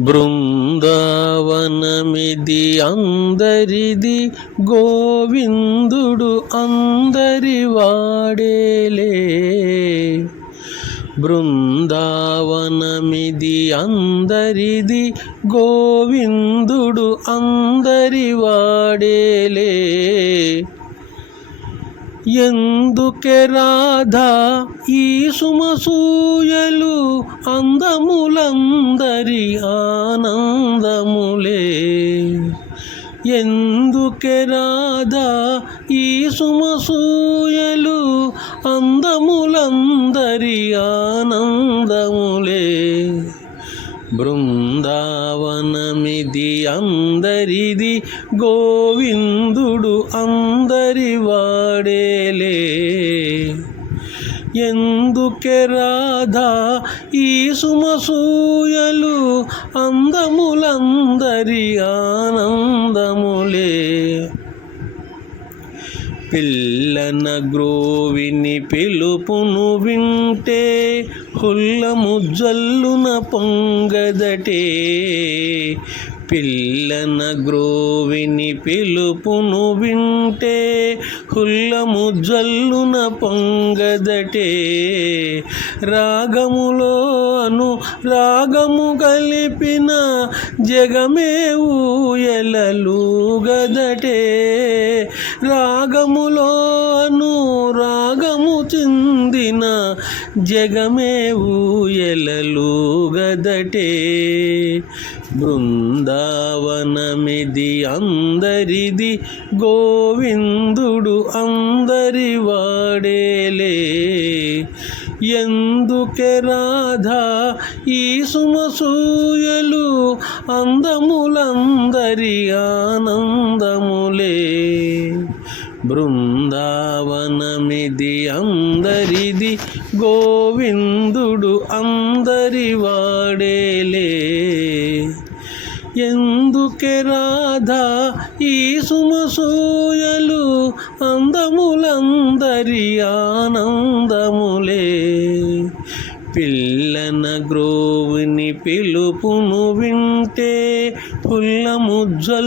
బృందావనమిది అందరిది, గోవిందుడు అందరి వాడేలే. బృందావనమిది అందరిది, గోవిందుడు అందరి వాడేలే. ఎందుకే రాధా ఈ సుమసూయలు, అందములందరి ఆనందములే. ఎందుకే రాధా ఈ సుమసూయలు, అందములందరి ఆనందములే. బృందావనమిది అందరిది, గోవిందుడు అందరి వాడేలే. ఎందుకే రాధా ఈ సుమసూయలు, అందములందరి ఆనందములే. పిల్లన గ్రోవిని పిలుపును వింటే, హుల్లము జల్లున పొంగదటే. పిల్లన గ్రోవిని పిలుపును వింటే, హుల్లము జల్లున పొంగదటే. రాగములో అను రాగము కలిపిన, జగమే ఊయలలుగదటే. రాగములో అను రాగము చిందిన, జగమే ఊయలలుగదటే. బృందావనమిది అందరిది, గోవిందుడు అందరి వాడేలే. ఎందుకే రాధా ఈ సుమసూయలు, అందములందరి ఆనందములే. బృందావనమిది అందరిది, గోవిందుడు అందరి వాడేలే. ఎందుకే రాధా ఈ సుమసూయలు, అందములందరి ఆనందములే. పిల్లన గ్రోవిని పిలుపును వింటే, పుల్లము జల్లు